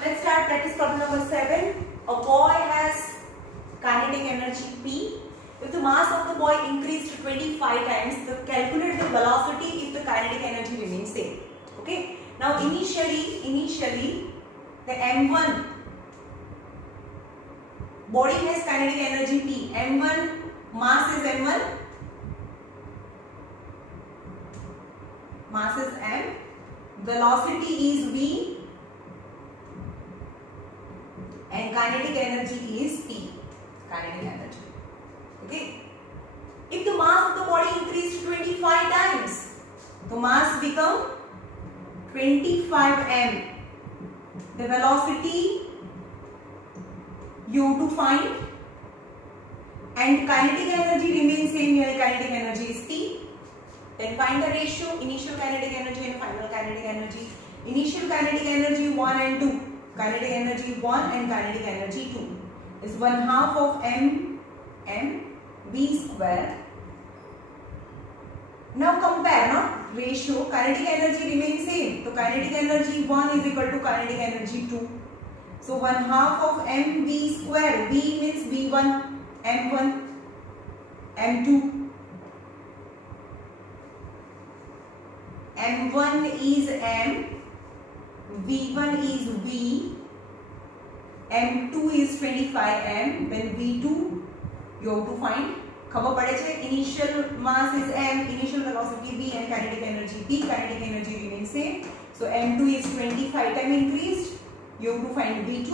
Let's start practice problem number 7. A boy has kinetic energy P. If the mass of the boy increased 25 times, calculate the velocity if the kinetic energy remains same. Okay. Now initially the M1 body has kinetic energy P. M1 mass is M1. Mass is M. Velocity is V. And kinetic energy is P. Kinetic energy. Okay. If the mass of the body increased 25 times, the mass become 25 m. The velocity you have to find, and kinetic energy remains same. Here kinetic energy is P. Then find the ratio, initial kinetic energy and final kinetic energy. Initial kinetic energy 1 and 2. Kinetic energy 1 and kinetic energy 2 is 1/2 of v square. Now compare, no? Ratio, kinetic energy remains same. So kinetic energy 1 is equal to kinetic energy 2. So 1/2 of mv square. V means v1, m1, m2. m1 is m. V1 is V, M2 is 25 M, then V2 you have to find. खबर पड़े छे initial mass is M, initial velocity V and kinetic energy P. Kinetic energy remains same. So M2 is 25 time increased. You have to find V2.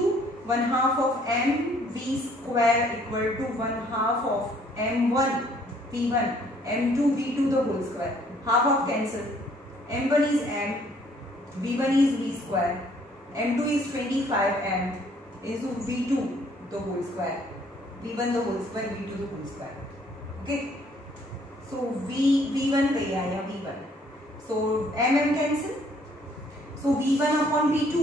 1/2 of mv square equal to 1/2 of M1 V1, M2 V2 the whole square. Half of cancel. M1 is M. V1 is V square, M2 is 25 M into V2 the whole square, V1 the whole square, V2 the whole square. Okay. So V1 गया यहाँ V1. So M cancel. So V1 upon V2,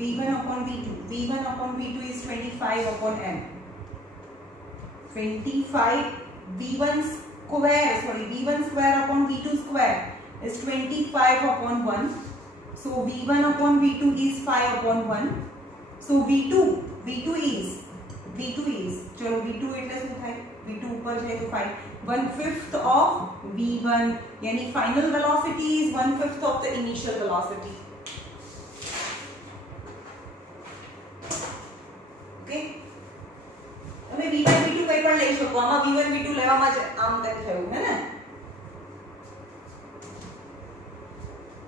V1 upon V2, V1 upon V2 is 25 upon M. 25 V1 square, sorry, V1 square upon V2 square is 25 upon 1. So V1 upon V2 is 5 upon 1. So V2 is चलो V2 એટલે શું થાય? V2 ઉપર જાય તો 5. 1/5 of V1 यानी final velocity is 1/5 of the initial velocity. Okay. તમે V1 V2 કઈ પણ લઈ શકો. આમાં V1 V2 લેવામાં જ આમ તેમ થયું હે ને.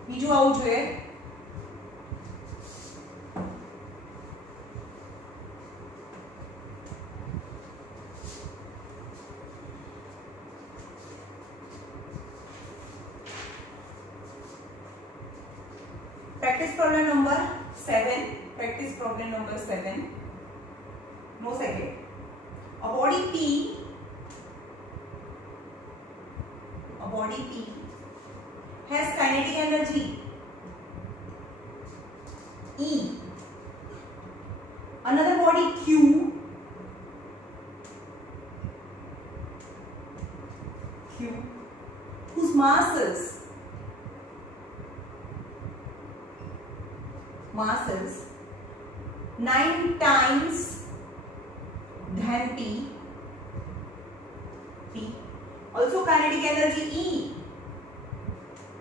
બીજું આવું જોઈએ. Practice problem number 7. Practice problem number 7. No second. A body P has kinetic energy E. Another body Q whose mass is 9 times than P. Also kinetic energy E.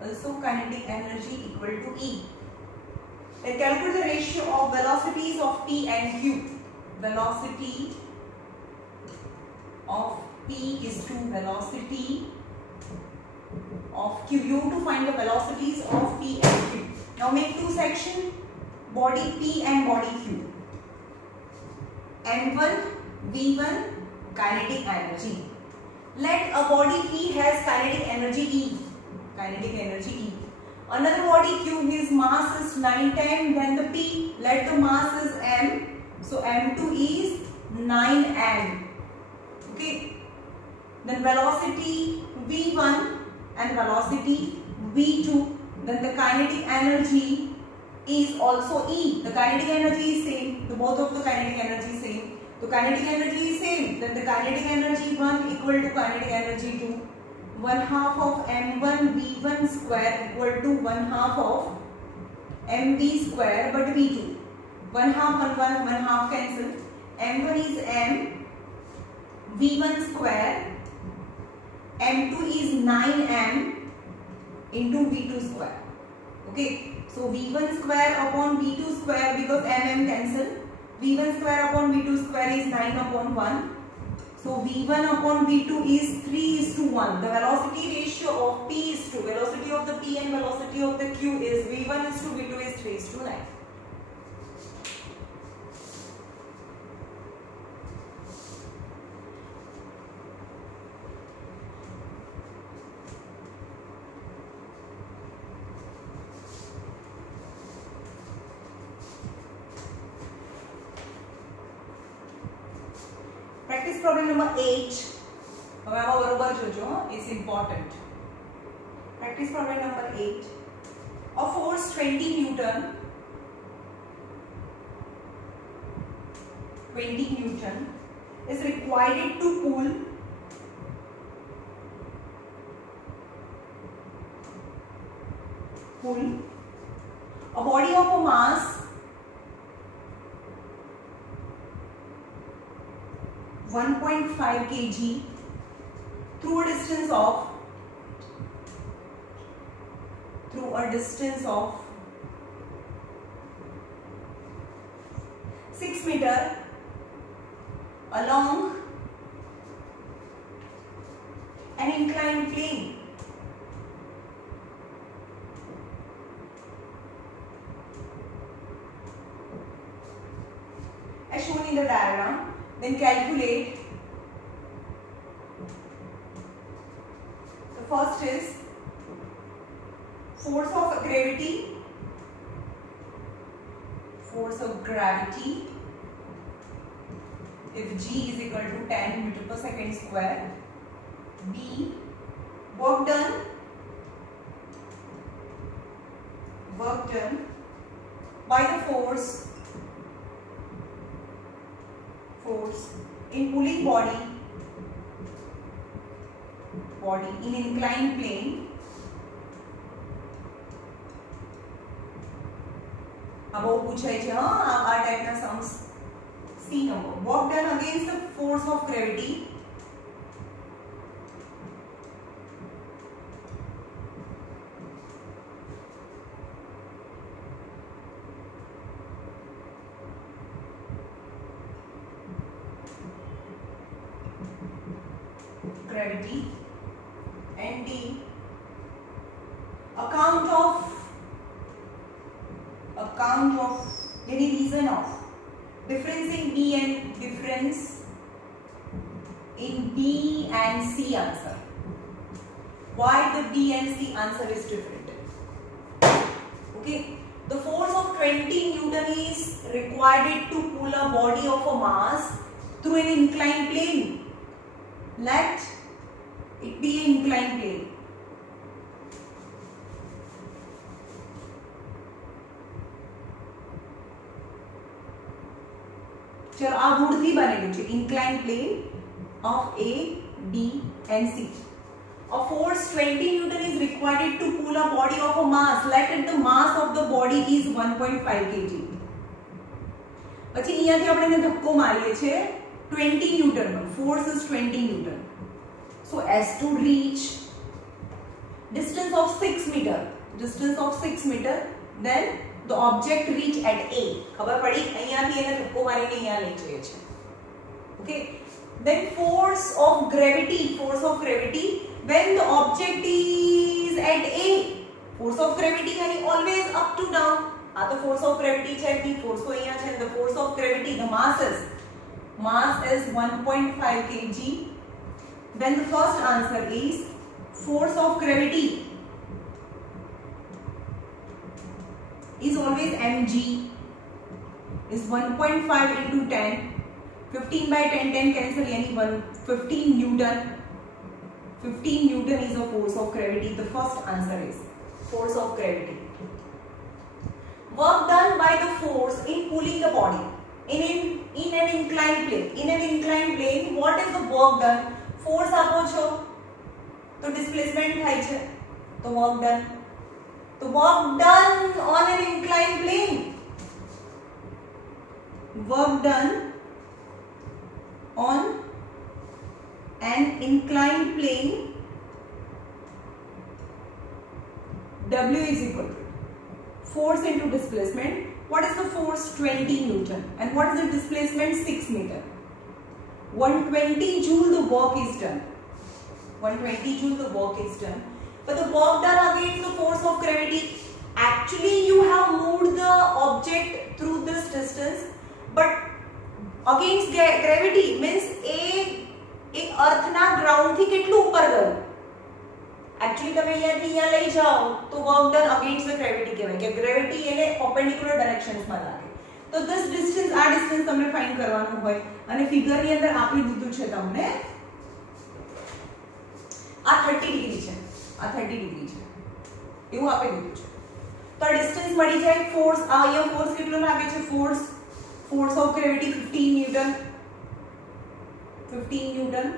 Also kinetic energy equal to E. Then calculate the ratio of velocities of P and Q. Velocity of P is to velocity of Q. You have to find the velocities of P and Q. Now make two sections, body P and body Q. M1, V1, kinetic energy. Let a body P has kinetic energy E. Kinetic energy E. Another body Q, his mass is 9 times than the P. Let the mass is M. So M2 is 9 M. Okay. Then velocity V1 and velocity V2. Then the kinetic energy is also E. The kinetic energy is same. So both of the kinetic energy is same. So kinetic energy is same. Then the kinetic energy 1 equal to kinetic energy 2. 1/2 of m1 v1 square equal to 1/2 of mv square, but v2 1 half 1 half cancel. m1 is m v1 square, m2 is 9m into v2 square. Okay, so v1 square upon v2 square, because mm cancel, v1 square upon v2 square is 9 upon 1. So v1 upon v2 is 3:1. The velocity ratio of p is to, velocity of the p and velocity of the q is v1 is to v2 is 3:9. Practice problem number 8. હવે આમાં બરોબર જોજો, it's important. Practice problem number 8. A force 20 Newton is required to pull a body of a mass 1.5 kg through a distance of 6 meter along an inclined plane. As shown in the diagram, then calculate. The first is force of gravity. If g is equal to 10 meter per second square. B, work done by the force in pulling body in inclined plane. अब वो पूछा है हाँ आ type ना sums. C number, work done against the force of gravity and D, account of any reason of difference in B and C answer. Why the B and C answer is different? Okay, the force of 20 Newton is required to pull a body of a mass through an inclined plane. Let it be an inclined plane. चलो आ रूढ़ी बनेगी जो inclined plane of A, B and C. A force 20 Newton is required to pull a body of a mass. Let it the mass of the body is 1.5 kg. પછી અહીંયાથી આપણે એને ધક્કો મારીએ છે 20 Newton. Force is 20 Newton. So as to reach distance of 6 meter, then the object reach at A. ખબર પડી? અહીંયાથી એને ધક્કો મારીને અહીંયા લઈ જઈએ છે. Okay. Then force of gravity when the object is at A. Force of gravity यानी always up to down. આ તો force of gravity છે, the force તો અહીંયા છે. The force of gravity, the mass is 1.5 kg. Then the first answer is force of gravity is always mg is 1.5 into 10. 15 by 10 cancel yani 15 Newton. 15 Newton is a force of gravity. The first answer is force of gravity. Work done by the force in pulling the body in an inclined plane. In an inclined plane, what is the work done? Force આપો છો તો displacement થાય છે, તો work done. The work done on an inclined plane work done on an inclined plane W is equal to force into displacement. What is the force? 20 Newton. And what is the displacement? 6 meter. 120 joule the work is done. 120 joule the work is done. But the work done against the force of gravity. Actually you have moved the object through this distance, but against gravity means एक अर्थ ना ground थी કેટલું ઉપર ગયું. Actually તમે અહીંયાથી અહીંયા લઈ જાઓ તો work done against the gravity કહેવાય કે ગ્રેવિટી એને પરપેન્ડિક્યુલર ડાયરેક્શન્સમાં લાગે. તો this distance આ ડિસ્ટન્સ તમને ફાઇન્ડ કરવાનું હોય અને ફિગરની અંદર આપી દીધું છે તમને આ 30 ડિગ્રી છે, આ 30 ડિગ્રી છે એવું આપી દીધું છે. તો આ ડિસ્ટન્સ મળી જાય. ફોર્સ આ અહીંયા ફોર્સ કેટલો લાગે છે? Force of gravity 15 newton, 15 newton.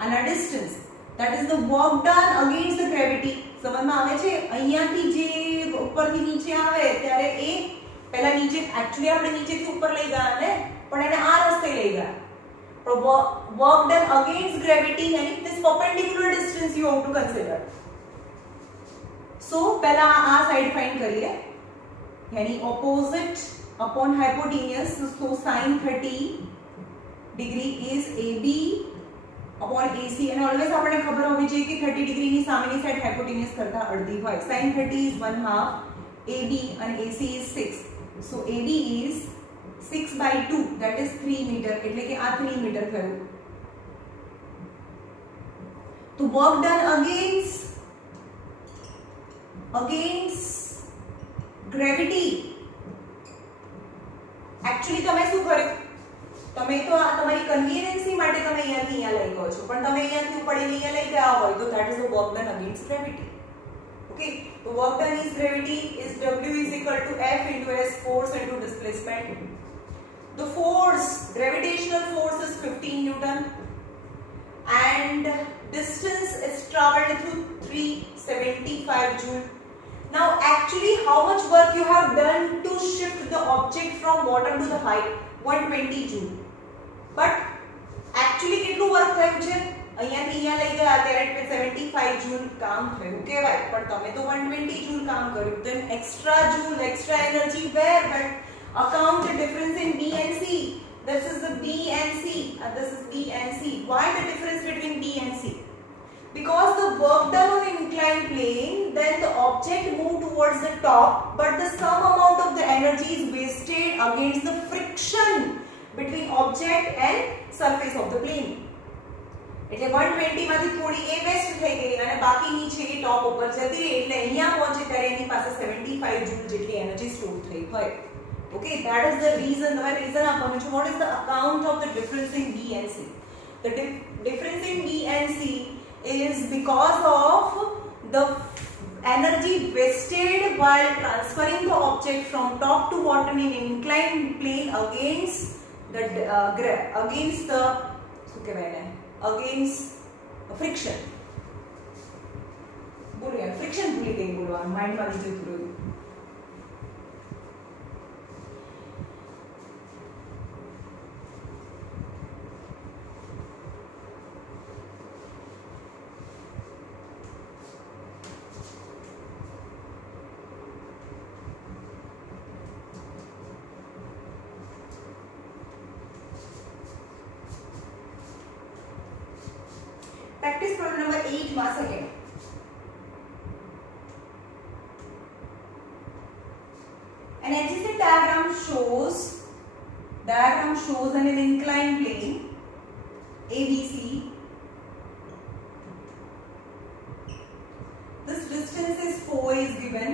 અને આ distance that is the work done against the gravity. સમજમાં આવે છે? અહીંયાથી જે ઉપરથી નીચે આવે ત્યારે એ પહેલા નીચે एक्चुअली આપણે નીચેથી ઉપર લઈ ગયા ને, પણ એને આ રસ્તે લઈ ગયા. તો work done against gravity and this perpendicular distance you have to consider. So પહેલા આ સાઈડ ફાઇન્ડ કરીએ, यानी opposite upon hypotenuse. So sin 30 degree is AB upon AC. and always આપણે ખબર હોવી જોઈએ કે 30 ડિગ્રી ની સામેની સાઈડ હાઇપોટેન્યુસ કરતા અડધી હોય. sin 30 is 1/2 AB and AC is 6. so AB is 6/2, that is 3 meter, એટલે કે આ 3 મીટર થયું. તો work done against gravity. actually તમે શું કર્યું? તમે તો આ તમારી કન્વીનિયન્સી માટે તમે અહીંયાથી અહીંયા લઈ ગયો છો, પણ તમે અહીંયાથી ઉપડીને અહીંયા લઈ ગયા હોય તો that is the work done against gravity. okay, so work done is gravity is W is equal to F into S, force into displacement. The force, gravitational force is 15 Newton and distance is traveled through 375 joule. Now actually how much work you have done to shift the object from bottom to the height? 120 joule. But actually કેટલું work થયું છે? અહીંયાથી અહીંયા લઈ ગયા ત્યારે 75 joule કામ થયું કહેવાય, પણ તમે તો 120 જૂલ કામ કર્યું. then extra joule, extra energy where? But account the difference in B and C. This is the B and C and this is B and C. Why the difference between B and C? Because the work done on inclined plane, then the object moved towards the top, but the sum amount of the energy is wasted against the friction between object and surface of the plane. એટલે 120 માંથી થોડી એ waste થઈ ગઈ અને બાકીની છે એ ટોપ ઉપર જતી રહી, એટલે અહીંયા પહોંચે ત્યારે એની પાસે 75 જૂલ જેટલી એનર્જી સ્ટોર થઈ હોય. Okay, that is the reason. The reason આપવાનું છે. What is the account of the difference in B and C? The difference in B and C is because of the energy wasted while transferring the object from top to bottom in inclined plane against the friction. बोलो यार, friction भूली गई बोलवा, mind वाली जो थी. Practice problem number 8 once again. An adjacent diagram shows an inclined plane ABC. This distance is 4 is given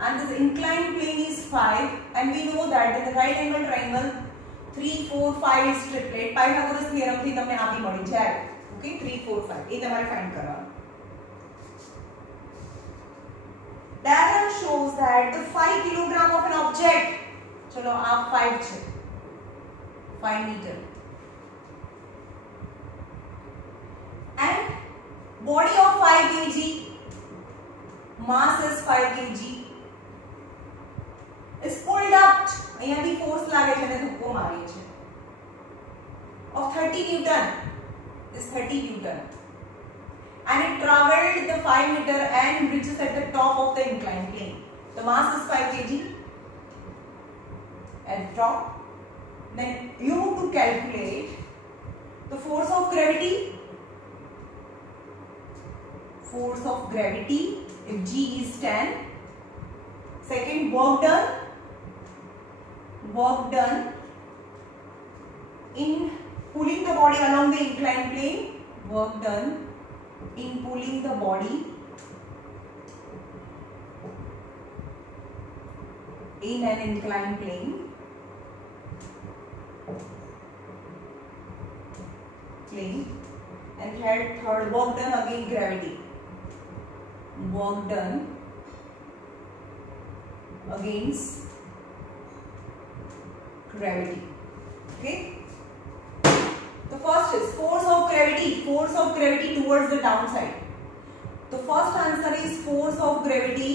and this inclined plane is 5, and we know that in the right angle triangle 3, 4, 5 is triplet. Pythagoras theorem થી તમને આપી મળી છે. Okay, 3, 4, 5 એ તમારે find કરવાનું. Diagram shows that the 5 kilogram of an object, ચલો આ 5 છે, 5 meter, and body of 5 kg, mass is 5 kg, is pulled pulled up, અહીંયાથી ફોર્સ લાગે છે અને ધક્કો મારે છે, of 30 Newton, is 30 Newton, and it traveled the 5 meter and reaches at the top of the inclined plane. The mass is 5 kg at the top. Then you have to calculate the force of gravity. Force of gravity, if G is 10. Second, work done in pulling the body along the inclined plane. Work done in pulling the body in an inclined plane. And third, work done against gravity. Work done against gravity. Okay. The first is force of gravity. Force of gravity towards the downside. The first answer is force of gravity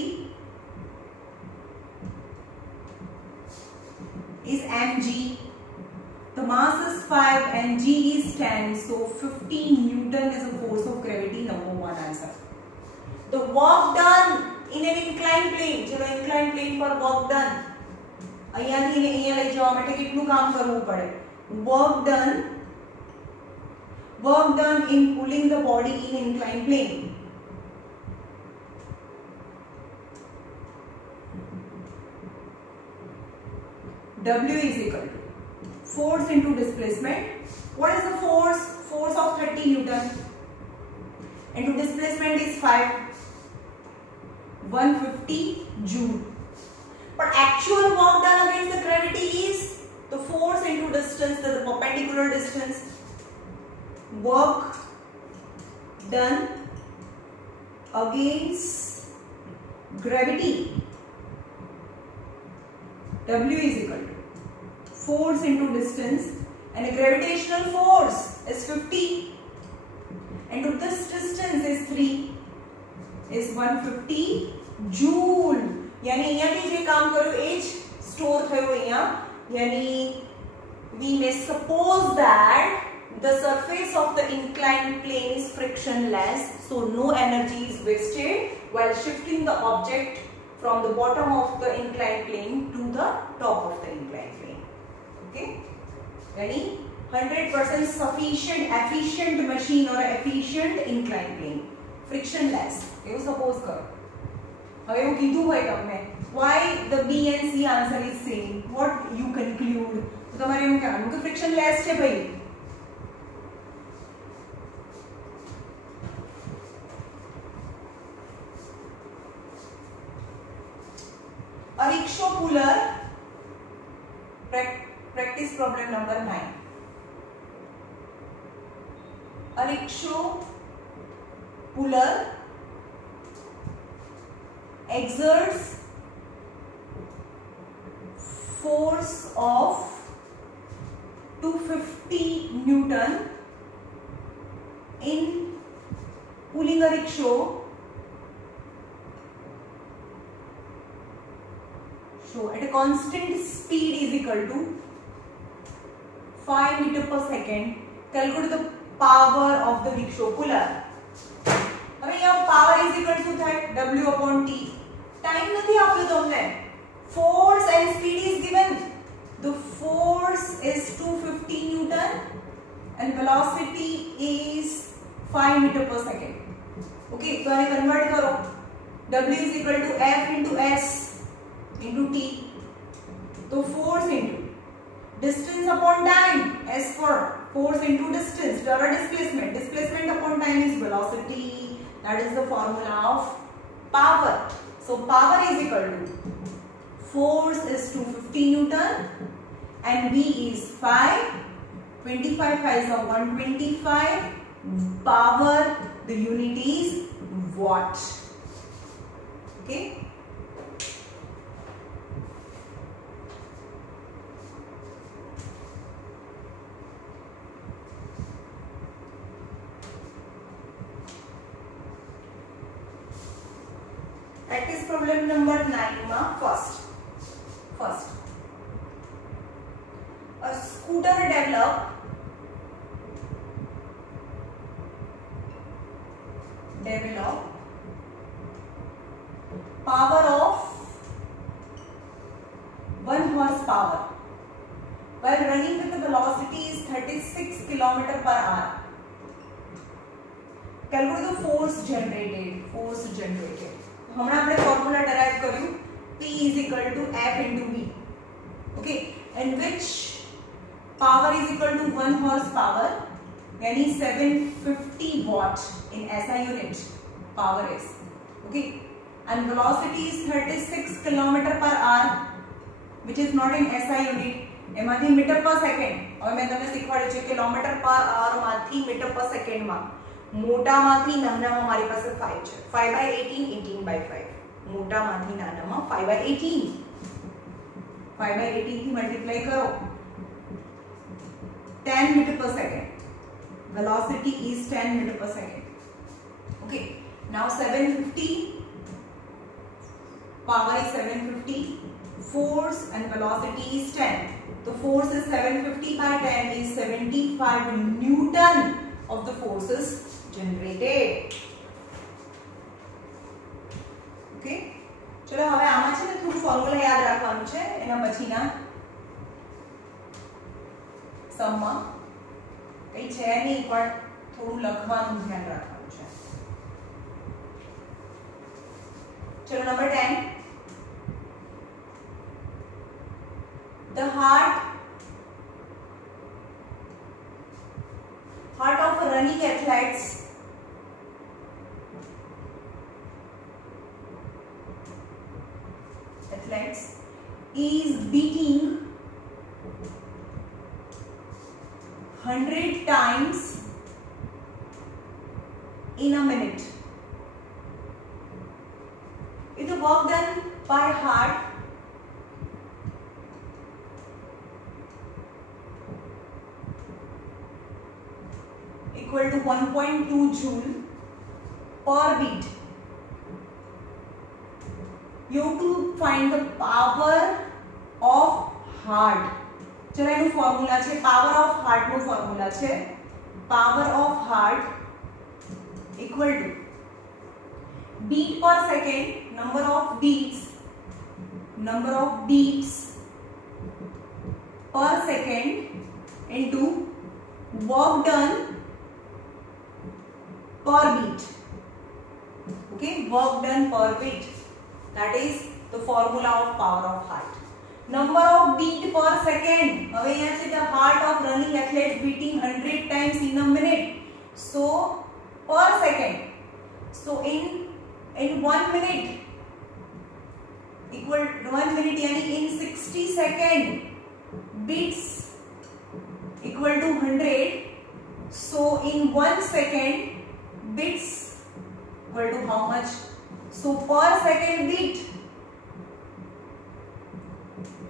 is mg. The mass is 5 and g is 10, so 15 Newton is the force of gravity. Number 1 answer. The work done in an inclined plane. चलो inclined plane पर work done. અહીંયાથી અહીંયા લઈ જવા માટે કેટલું કામ કરવું પડે? Work done in pulling the body in inclined plane. W is equal to force into displacement. What is the force? Force of 30 Newton into displacement is 5. 150 Joule. But actual work done against the gravity is the force into distance, the perpendicular distance. Work done against gravity. W is equal to force into distance, and a gravitational force is 50 into this distance is 3 is 150 Joule. यानी અહીંયાથી જે કામ કર્યું એ જ store થયું અહીંયા. यानी we may suppose that the surface of the inclined plane is frictionless, so no energy is wasted while shifting the object from the bottom of the inclined plane to the top of the inclined plane. Okay, यानी 100% sufficient efficient machine or efficient inclined plane, frictionless. એવું suppose કરો. હવે હું કીધું હોય તમને why the B and C answer is same, what you conclude, તો તમારે એવું કહેવાનું કે frictionless છે ભાઈ. A rickshaw puller, practice problem number 9. A rickshaw puller exerts force of 250 Newton in pulling a rickshaw at a constant speed is equal to 5 meter per second. Calculate the power of the rickshaw puller. હવે અહીંયા power is equal to થાય W upon T. Time નથી આપ્યો તમને. Force and speed is given. The force is 250 Newton and velocity is 5 meter per second. Okay, तो आने convert करो. W is equal to F into S into T. तो force into distance upon time, S for force into distance, or displacement. Displacement upon time is velocity. That is the formula of power. So power is equal to force is 250 Newton and V is 5. 25 5 is 125. Power, the unit is watt. Okay. Practice problem number 9 ma first. a scooter develop power of 1 horsepower while running with the velocity is 36 km per hour. Calculate the force generated. हमने अपने formula derive કર્યું P is equal to F into V. Okay, and which power is equal to 1 horsepower, यानी 750 watt in SI unit power is. Okay, and velocity is 36 km per hour, which is not in SI unit. એમાંથી metre પર second. હવે મેં તમને શીખવાડ્યું છે kilometre પર અવર માંથી મીટર પર સેકન્ડ માં મોટામાંથી નાનામાં મારી પાસે 5 છે. 5/18 18/5. મોટામાંથી નાનામાં 5/18. 5/18 થી મલ્ટીપ્લાય કરો 10 meter per second. Velocity is 10 meter per second. Okay, now 750 power is 750, force and velocity is 10. The force is 750 by 10 is 75 Newton of the forces generated. Okay, ચલો હવે આમાં છે ને થોડું ફોર્મ્યુલા યાદ રાખવાનું છે. એના પછીના સમમાં કઈ છે નહીં પણ થોડું લખવાનું ધ્યાન રાખવાનું છે. ચલો number 10. The heart of running athletes is beating 100 times in a minute. If the work done by heart equal to 1.2 joule per beat. You have to find the power of heart. चलो એનું formula છે power of heart નું formula છે power of heart equal to beat per second, number of beats per second into work done per beat. Okay, work done per beat. That is the formula of power of heart. Number of beat per second. હવે અહીંયા છે the heart of running athletes beating 100 times in a minute. So per second. So in 1 minute equal 1 minute यानी in 60 second beats equal to 100. So in 1 second beats equal to how much? So per second beat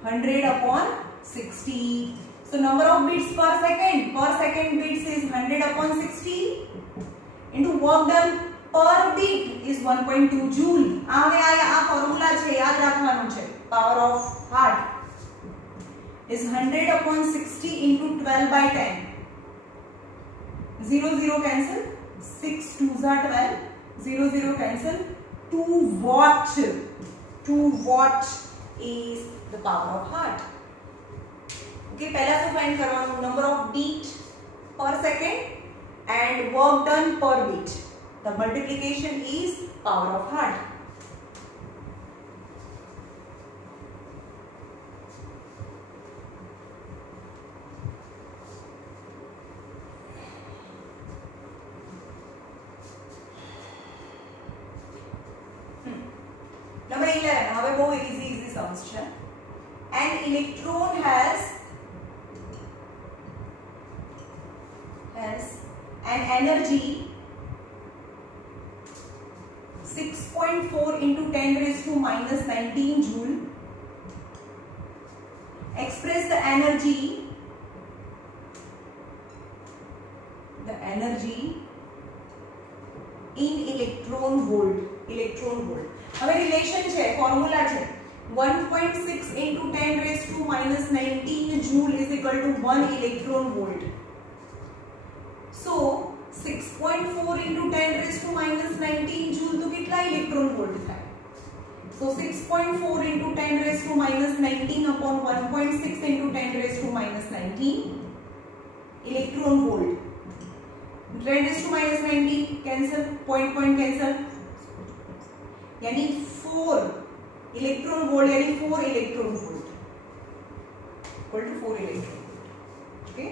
100 upon 60. So number of beats per second beats is 100 upon 60 into work done per beat is 1.2 joule. હવે આ formula છે યાદ રાખવાનું છે. Power of heart is 100 upon 60 into 12 by 10. 0 0 cancel. 6 2s are 12. 0 0 cancel. 2 watt is the power of heart. Okay, पहला से find करवानो number of beat per second and work done per beat. The multiplication is power of heart. Number 11. હવે બહુ easy sums છે. An electron has an energy 6.4 into 10 raised to minus 19 joule. Express the energy in electron volt. હવે relation છે formula છે 1.6 into 10 raised to minus 19 joule is equal to 1 electron volt. So 6.4 into 10 raised to minus 19 joule तो कितना electron volt था? So 6.4 into 10 raised to minus 19 upon 1.6 into 10 raised to minus 19 electron volt. 10 raised to minus 19 cancel, point cancel, यानी 4 electron volt यानी 4 electron volt equal to 4 electron volt. Okay,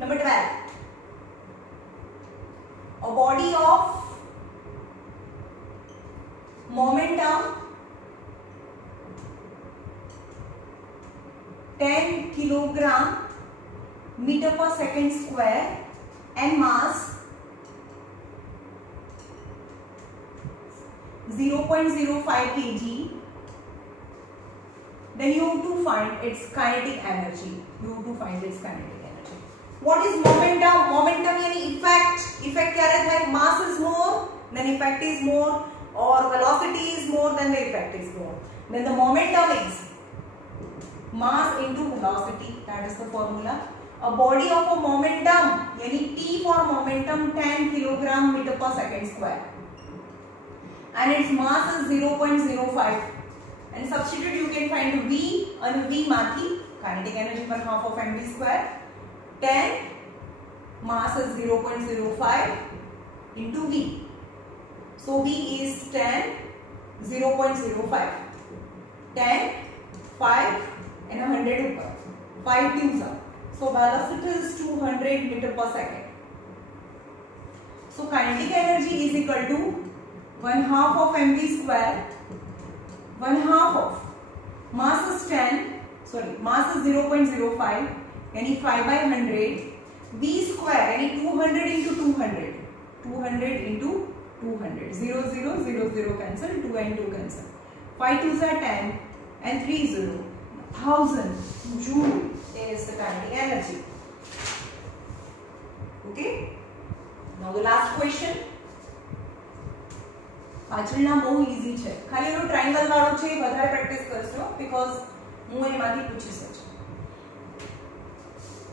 Number 12. A body of momentum 10 kilogram meter per second square and mass 0.05 kg. Then you have to find its kinetic energy. What is momentum? Momentum यानी effect. Effect क्या रहता है? Mass is more, then effect is more, or velocity is more, then the effect is more. Then the momentum is mass into velocity. That is the formula. A body of a momentum यानी T for momentum 10 kilogram meter per second square, and its mass is 0.05. And substitute you can find V and V माथी kinetic energy per half of mv square. 10 mass is 0.05 into V. So V is 10, 0.05. 10, 5 and 100 ऊपर. 5 twos are. So velocity is 200 meter per second. So kinetic energy is equal to 1/2 of mv square. 1/2 of mass is 10. Sorry, mass is 0.05. यानी 5/100 v square यानी 200 into 200 into 200 0 0 0 0 cancel 2 and 2 cancel 5 2s are 10 and 3 0 1000 joule is the kinetic energy. Okay, now the last question. પાછળના બહુ easy છે, ખાલી એનો triangle વાળો છે વધારે પ્રેક્ટિસ કરજો બીકોઝ હું એમાંથી પૂછી શકું.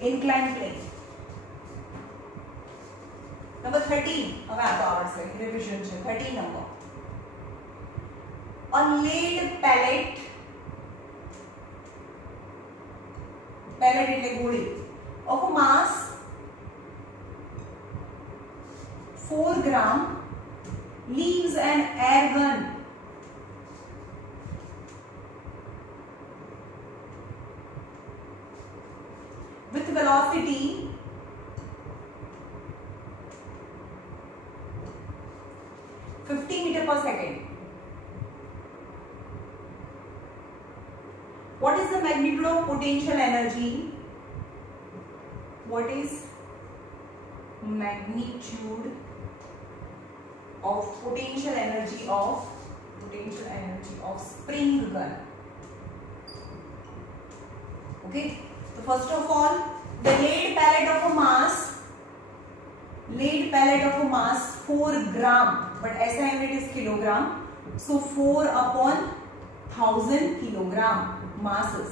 Inclined plane. Number 13. હવે આ તો આવડશે, રિવિઝન છે. 13 number. A lead pellet એટલે ગોળી of a mass 4 gram leaves an air gun with velocity 50 meter per second. What is the magnitude of potential energy? What is magnitude of potential energy of spring gun? Okay. So first of all, the lead pellet of a mass 4 gram, but SI unit is kilogram. So 4 upon 1000 kilogram masses.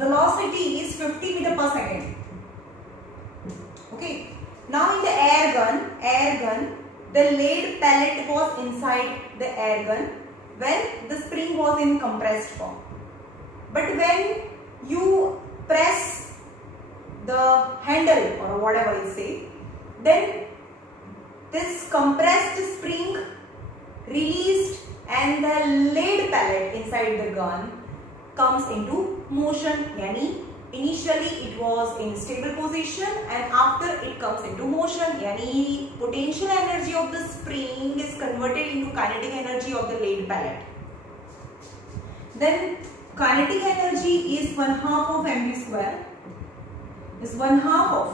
Velocity is 50 meter per second. Okay. Now in the air gun, the lead pellet was inside the air gun when the spring was in compressed form. But when you press the handle or whatever you say, then this compressed spring released and the lead pellet inside the gun comes into motion. Yani initially it was in stable position and after it comes into motion. Yani potential energy of the spring is converted into kinetic energy of the lead pellet. Then kinetic energy is 1/2 of mv square. Is 1/2 of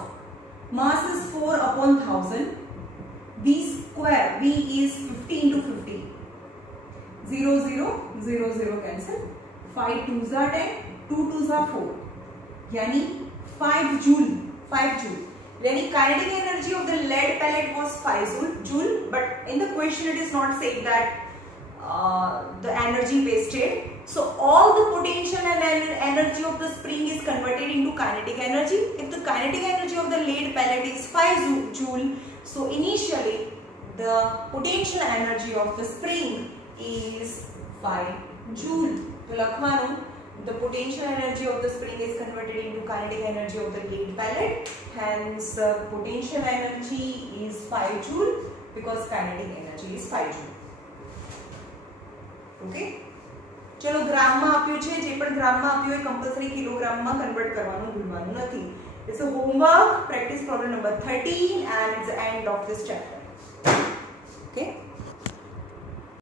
mass is 4 upon 1000. V square, V is 50 into 50. 0 0 0 0 cancel. 5 2s are 10, 2 2s are 4, यानी 5 joule, 5 joule. यानी kinetic energy of the lead pellet was 5 joule, but in the question it is not saying that the energy wasted. So all the potential and energy of the spring is converted into kinetic energy. If the kinetic energy of the lead pellet is 5 joule, so initially the potential energy of the spring is 5 joule. तो लखवानु, the potential energy of the spring is converted into kinetic energy of the lead pellet. Hence potential energy is 5 joule because kinetic energy is 5 joule. Okay, चलो ग्राम में आप्યું છે, જે પણ ગ્રામ માં આપ્યું હોય compulsory kilogram માં કન્વર્ટ કરવાનું ભૂલવાનું નથી. It's a homework, practice problem number 13 and it's the end of this chapter.